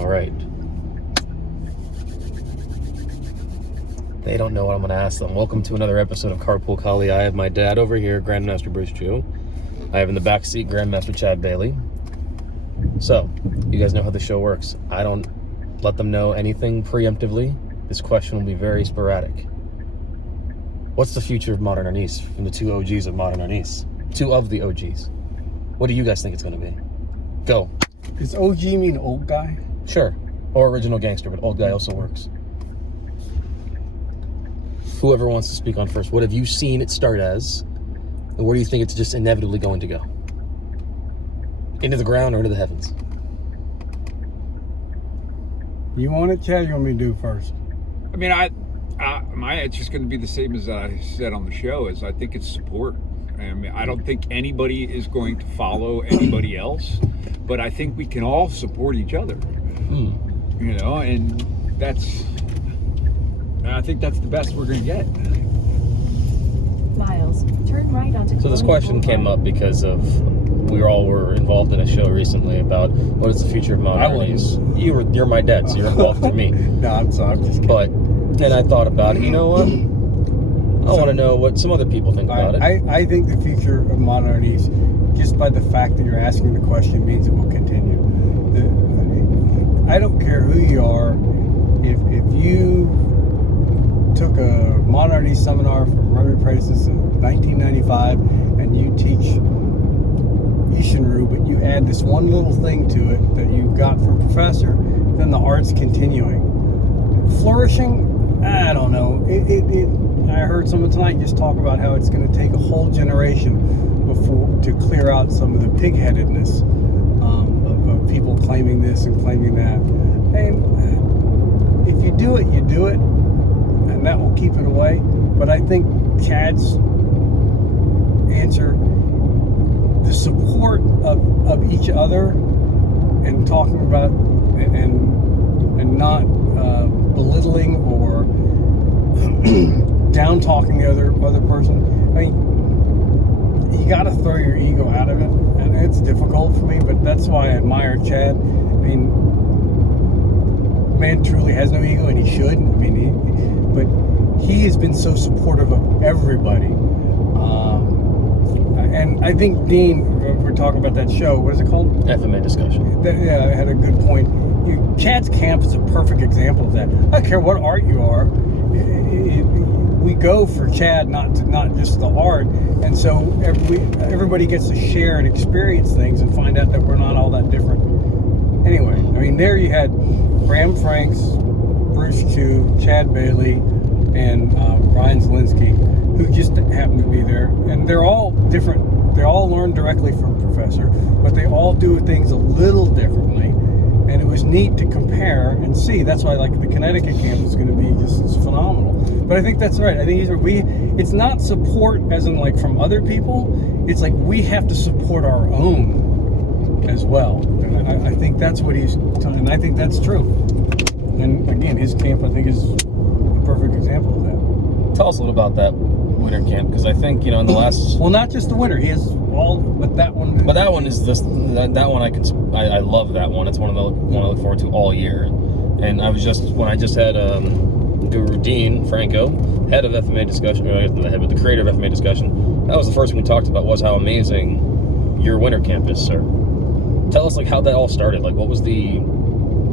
All right. They don't know what I'm going to ask them. Welcome to another episode of Karpool Kali. I have my dad over here, Grandmaster Bruce Chiu. I have in the back seat Grandmaster Chad Bailey. So, you guys know how the show works. I don't let them know anything preemptively. This question will be very sporadic. What's the future of Modern Arnis from the two OGs of Modern Arnis? Two of the OGs. What do you guys think it's going to be? Go. Does OG mean old guy? Sure. Or original gangster, but old guy also works. Whoever wants to speak on first. What have you seen it start as? And where do you think it's just inevitably going to go? Into the ground or into the heavens? You want it, Chad? You want me to do first? I mean, my it's just going to be the same as I said on the show. Is I think it's support. I mean, I don't think anybody is going to follow anybody else, but I think we can all support each other. You know, and I think that's the best we're going to get. Miles, turn right onto. So this question came up because of we all were involved in a show recently about what is the future of Modern Arnis. You're my dad, so you're involved with me. No, I'm sorry, I'm just kidding. But then I thought about it. You know what? I want to know what some other people think about it. I think the future of Modern Arnis, just by the fact that you're asking the question, means it will continue. I don't care who you are. If you took a Modern Arnis seminar from Remy Prices in 1995 and you teach Ishinru, but you add this one little thing to it that you got from Professor, then the art's continuing. Flourishing, I don't know. I heard someone tonight just talk about how it's going to take a whole generation to clear out some of the pig-headedness of people claiming this and claiming that. And if you do it, you do it, and that will keep it away. But I think Chad's answer, the support of each other and talking about and not belittling or down talking the other person. I mean, you got to throw your ego out of it, and it's difficult for me, but that's why I admire Chad. I mean, man truly has no ego, and he should. I mean, but he has been so supportive of everybody. And I think Dean, we're talking about that show. What is it called? FMA discussion. Yeah, I had a good point. Chad's camp is a perfect example of that. I don't care what art you are. We go for Chad, not just the art, and so everybody gets to share and experience things and find out that we're not all that different. Anyway, I mean, there you had Bram Franks, Bruce Chiu, Chad Bailey, and Ryan Zielinski, who just happened to be there, and they're all different. They all learn directly from Professor, but they all do things a little differently. And it was neat to compare and see. That's why, like, the Connecticut camp is going to be just phenomenal. But I think that's right. I think it's not support as in like from other people. It's like we have to support our own as well. And I think that's what he's telling. And I think that's true. And again, his camp, I think, is a perfect example of that. Tell us a little about that winter camp, because I think, you know, in the last... Well, not just the winter. He has all, but that one... But that one is this... That one I love that one. It's one I look forward to all year. And when I just had Guru Dean Franco, head of FMA discussion, or not the head, but the creator of FMA discussion, that was the first thing we talked about, was how amazing your winter camp is, sir. Tell us, like, how that all started. Like, what was the...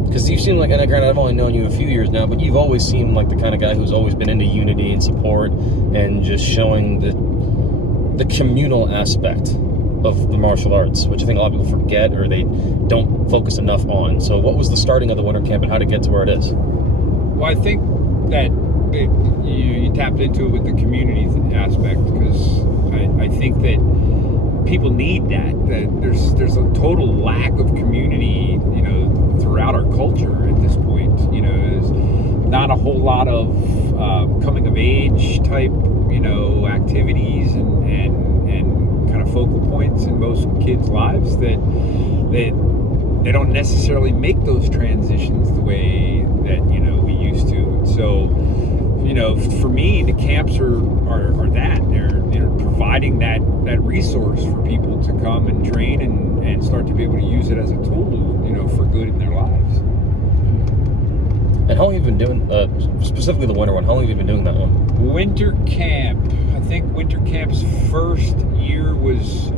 Because you seem like, and granted, I've only known you a few years now, but you've always seemed like the kind of guy who's always been into unity and support and just showing the communal aspect of the martial arts, which I think a lot of people forget or they don't focus enough on. So what was the starting of the winter camp and how to get to where it is? Well, I think that you tapped into it with the community aspect, because I think that people need that there's a total lack of community, you know, throughout our culture at this point. You know, there's not a whole lot of coming of age type, you know, activities and kind of focal points in most kids' lives that they don't necessarily make those transitions the way that, you know, we used to. So, you know, for me, the camps are that they're providing that resource for people to come and train and start to be able to use it as a tool, you know, for good in their lives. And how long have you been doing, specifically the winter one, how long have you been doing that one? Winter camp. I think winter camp's first year was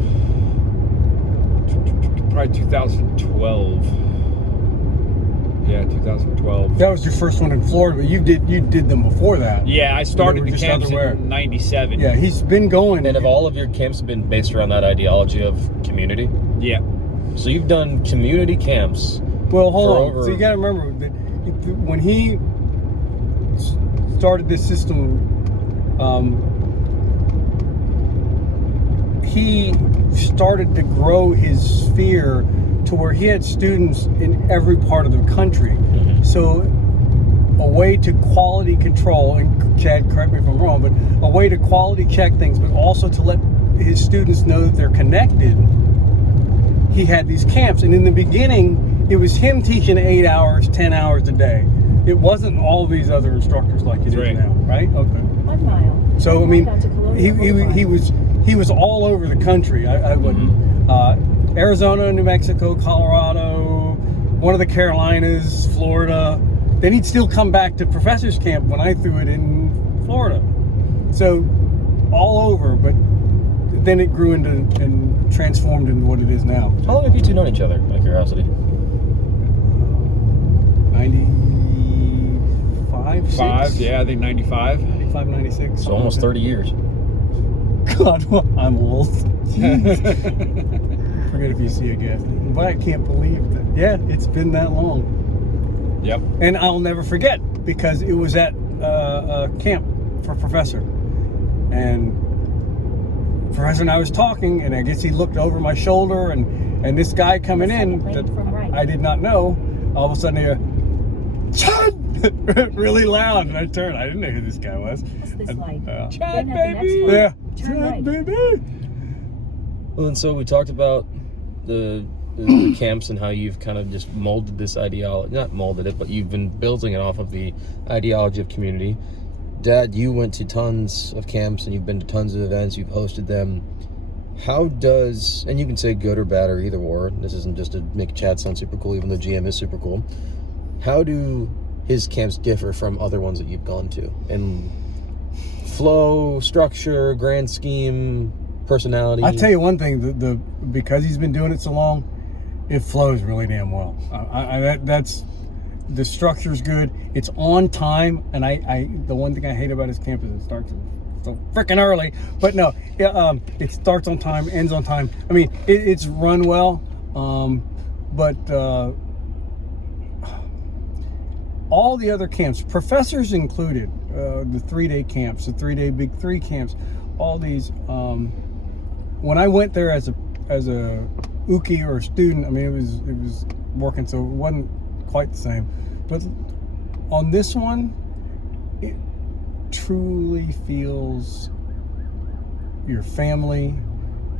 probably 2012. Yeah, 2012. That was your first one in Florida, but you did them before that. Yeah, I started the just camps everywhere. in 97. Yeah, he's been going. And have all of your camps been based around that ideology of community? Yeah. So you've done community camps. Well, hold on. over- So you got to remember that when he started this system, he started to grow his sphere to where he had students in every part of the country. Mhm. So a way to quality control, and Chad, correct me if I'm wrong, but a way to quality check things, but also to let his students know that they're connected, he had these camps. And in the beginning, it was him teaching 8 hours, 10 hours a day. It wasn't all these other instructors like it is Right. now, right? Okay. 1 mile. So I mean, Onto Colonial Boulevard. he was all over the country. I wouldn't. Arizona, New Mexico, Colorado, one of the Carolinas, Florida. Then he'd still come back to professor's camp when I threw it in Florida. So all over, but then it grew into and transformed into what it is now. How long have you two known each other, out of curiosity? 95, 5, yeah, I think 95. 95, 96. So almost 30 years. God, well, I'm old. Forget if you see a gas. But I can't believe that. Yeah, it's been that long. Yep. And I'll never forget because it was at a camp for Professor. And Professor and I was talking, and I guess he looked over my shoulder, and this guy coming in that I did not know, all of a sudden he goes, Chad! Really loud, and I turned. I didn't know who this guy was. What's this like? Chad, Then at the baby! next one, Yeah. turn Chad, right. baby! Well, and so we talked about the camps and how you've kind of just molded this ideology, not molded it, but you've been building it off of the ideology of community. Dad, you went to tons of camps and you've been to tons of events, you've hosted them. How does, and you can say good or bad or either or, this isn't just to make Chad sound super cool, even though GM is super cool. How do his camps differ from other ones that you've gone to? And flow, structure, grand scheme, personality? I'll tell you one thing, because he's been doing it so long, it flows really damn well. That's the structure's good. It's on time, and the one thing I hate about his camp is it starts so freaking early. But no, it starts on time, ends on time. I mean, it's run well, but all the other camps, professors included, the 3-day camps, the 3-day Big 3 camps, all these. When I went there as a Uki or a student, I mean, it was working, so it wasn't quite the same. But on this one, it truly feels your family.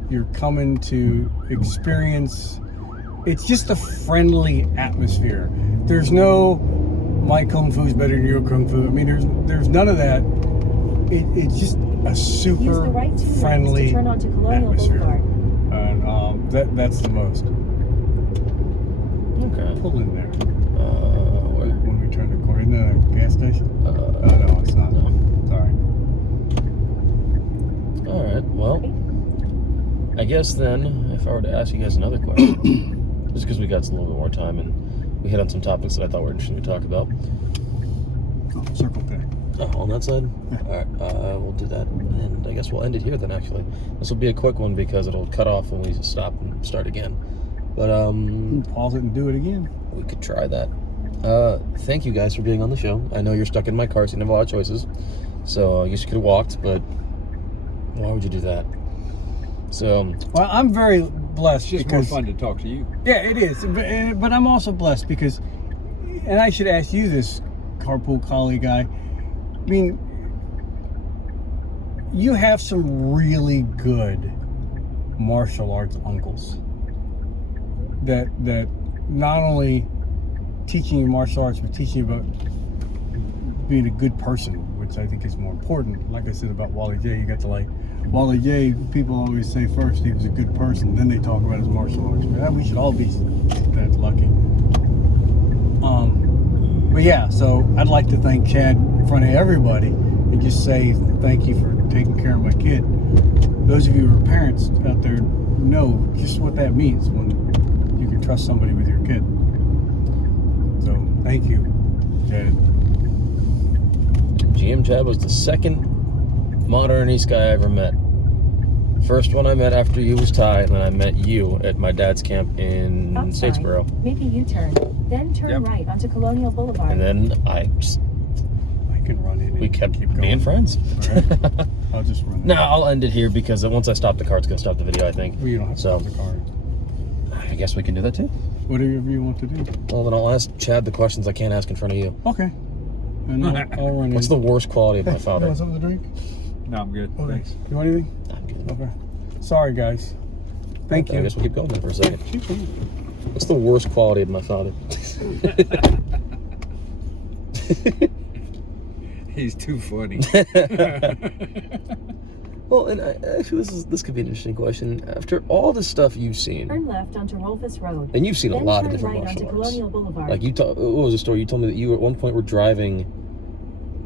You're coming to experience. It's just a friendly atmosphere. There's no my kung fu is better than your kung fu. I mean, there's none of that. It's just a super Use the right 2 lanes friendly to turn onto Colonial atmosphere. Boulevard. And that's the most. Okay. Pull in there Where? when we turn the corner. Isn't that a gas station? No, it's not. No. Sorry. All right. Well, I guess then, if I were to ask you guys another question, just because we got a little bit more time and we hit on some topics that I thought were interesting to talk about. Oh, circle there. Oh, on that side? All right, we'll do that. And I guess we'll end it here then, actually. This will be a quick one because it'll cut off when we stop and start again. But Pause it and do it again. we could try that. Thank you guys for being on the show. I know you're stuck in my car, so you have a lot of choices. So you could have walked, but why would you do that? So, Well, I'm very blessed It's just more because fun to talk to you. yeah, it is. But I'm also blessed because, and I should ask you this, Karpool Kali guy. I mean, you have some really good martial arts uncles that not only teaching you martial arts, but teaching you about being a good person, which I think is more important. Like I said about Wally J, you got to like Wally J. People always say first he was a good person, then they talk about his martial arts. But we should all be that lucky. But But yeah, so I'd like to thank Chad in front of everybody and just say thank you for taking care of my kid. Those of you who are parents out there know just what that means when you can trust somebody with your kid. So thank you, Chad. GM Chad was the second Modern Arnis guy I ever met. First one I met after you was Ty, and then I met you at my dad's camp in Outside, Statesboro. make a U-turn, then turn Yep. right onto Colonial Boulevard. And then I can run in. we kept keep going. being friends. All right. I'll just run. No, I'll end it here because once I stop the car, it's going to stop the video, I think. Well, you don't have to So- stop the car. I guess we can do that too. Whatever you want to do. Well, then I'll ask Chad the questions I can't ask in front of you. Okay. And I'll run What's in. the worst quality of my You father? want something to drink? No, I'm good. Okay. Thanks. You want anything? I'm good. Okay. Sorry, guys. Thank I you. guess we'll keep going there for a second. Keep going. What's the worst quality of my father? He's too funny. Well, and actually, this could be an interesting question. After all the stuff you've seen, Turn left onto Rolfus Road. and you've seen a Then lot of turn different right martial onto arts. Colonial Boulevard. Like what was the story? You told me that you at one point were driving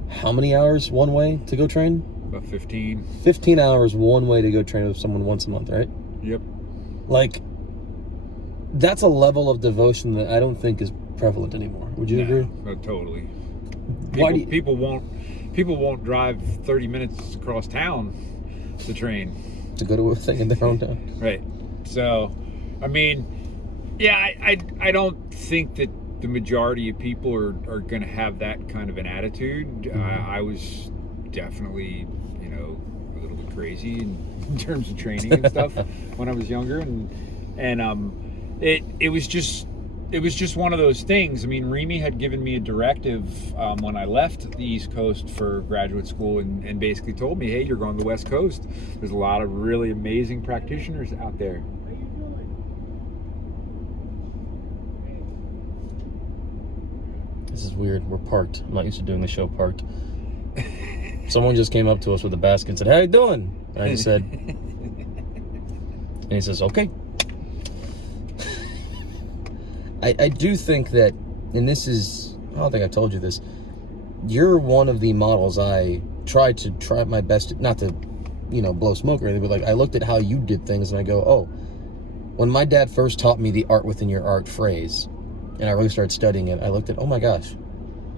how many hours one way to go train? About 15. 15 hours one way to go train with someone once a month, right? Yep. Like, that's a level of devotion that I don't think is prevalent anymore. Would you agree? Totally. Why do you- People won't drive 30 minutes across town to train. To go to a thing in their own town. Right. So, I mean, yeah, I don't think that the majority of people are going to have that kind of an attitude. I was definitely, a little bit crazy in terms of training and stuff when I was younger, and it was just one of those things. I mean, Remy had given me a directive when I left the East Coast for graduate school and basically told me, hey, you're going to the West Coast. There's a lot of really amazing practitioners out there. This is weird. We're parked. I'm not used to doing the show parked. Someone just came up to us with a basket and said, how you doing? And I said, and he says, okay. I do think that, and this is, I don't think I told you this, you're one of the models I try my best to, not to, blow smoke or anything, but like I looked at how you did things and I go, oh, when my dad first taught me the art within your art phrase, and I really started studying it, I looked at, oh my gosh,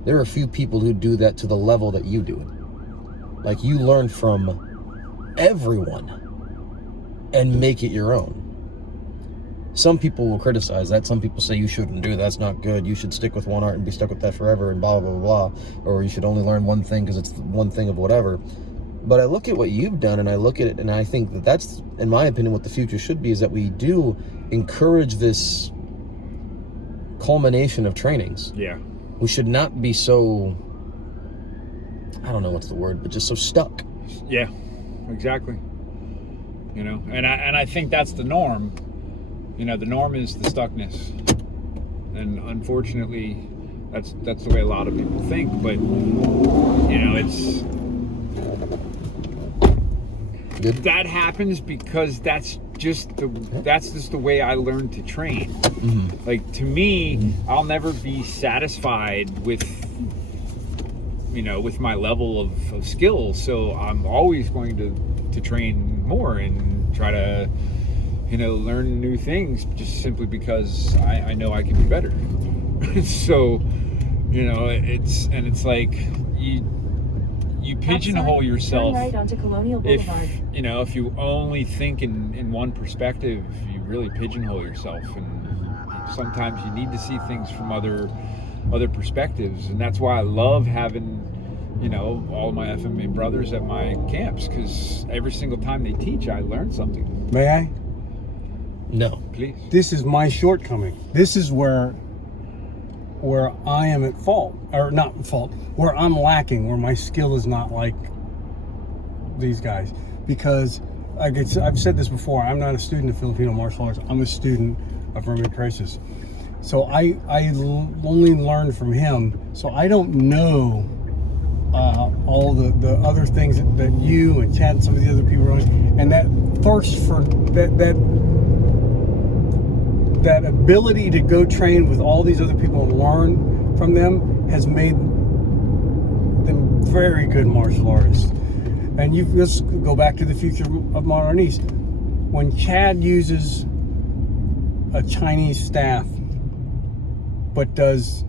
there are a few people who do that to the level that you do it. Like, you learn from everyone and make it your own. Some people will criticize that. Some people say you shouldn't do that. That's not good. You should stick with one art and be stuck with that forever and blah, blah, blah, blah. Or you should only learn one thing because it's one thing of whatever. But I look at what you've done and I look at it and I think that that's, in my opinion, what the future should be, is that we do encourage this culmination of trainings. Yeah. We should not be so, I don't know what's the word, but just so stuck. Yeah, exactly. And I think that's the norm. The norm is the stuckness. And unfortunately, that's the way a lot of people think, but it's Good. that happens because that's just the way I learned to train. Mm-hmm. Like, to me, I'll never be satisfied with my level of skill, so I'm always going to train more and try to learn new things, just simply because I know I can be better. So it's like you pigeonhole yourself. Turn right onto Colonial Boulevard. If you only think in one perspective, you really pigeonhole yourself, and sometimes you need to see things from other perspectives. And that's why I love having all my FMA brothers at my camps, because every single time they teach, I learn something. May I? No. Please. This is my shortcoming. This is where I am at fault, or not at fault, where I'm lacking, where my skill is not like these guys. Because I've said this before, I'm not a student of Filipino martial arts. I'm a student of Hermit Crisis. So I only learned from him. So I don't know all the other things that you and Chad and some of the other people are doing. And that thirst for that ability to go train with all these other people and learn from them has made them very good martial artists. And you just go back to the future of Modern Arnis. When Chad uses a Chinese staff, but does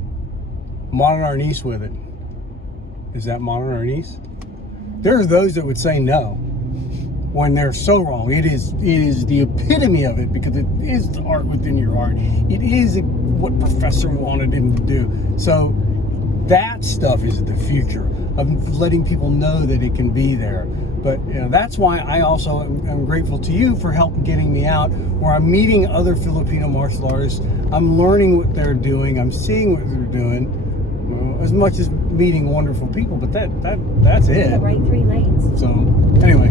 Modern Arnis with it, is that Modern Arnis? There are those that would say no, when they're so wrong. It is the epitome of it, because it is the art within your art. It is what Professor wanted him to do. So that stuff is the future of letting people know that it can be there. But that's why I also am grateful to you for help getting me out, where I'm meeting other Filipino martial artists. I'm learning what they're doing. I'm seeing what they're doing. As much as meeting wonderful people, but that's it. The right 3 lanes. So anyway,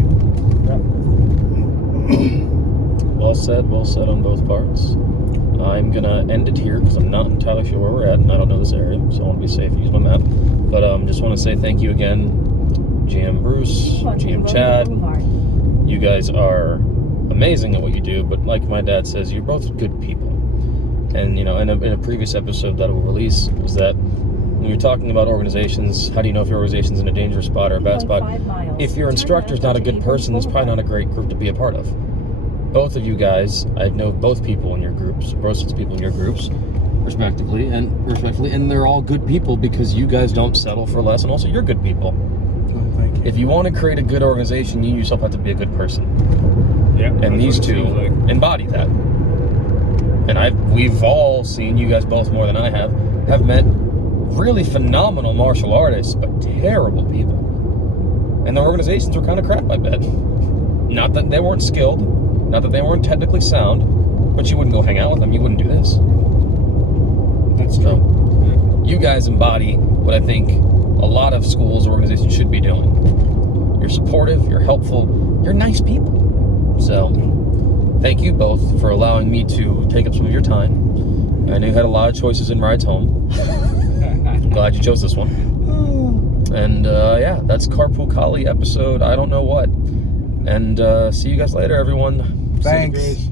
Well said on both parts. I'm gonna end it here because I'm not entirely sure where we're at, and I don't know this area, so I want to be safe and use my map. But just want to say thank you again, GM Bruce, GM Chad. You guys are amazing at what you do, but like my dad says, you're both good people. And in a previous episode that will release was that when you're talking about organizations, how do you know if your organization's in a dangerous spot or a bad spot? If your instructor's not a good person, it's probably not a great group to be a part of. Both of you guys, I know both people in your groups, both sets of people in your groups, respectively, and they're all good people because you guys don't settle for less, and also you're good people. thank you. If you want to create a good organization, you yourself have to be a good person. Yeah. And these two embody that. And we've all seen, you guys both more than I have met really phenomenal martial artists, but terrible people. And their organizations were kind of crap, I bet. Not that they weren't skilled, not that they weren't technically sound, but you wouldn't go hang out with them, you wouldn't do this. That's true. So, you guys embody what I think a lot of schools or organizations should be doing. You're supportive, you're helpful, you're nice people. So, thank you both for allowing me to take up some of your time. I know you had a lot of choices in rides home. I'm glad you chose this one. And yeah, that's Karpool Kali episode I don't know what. And see you guys later, everyone. Thanks.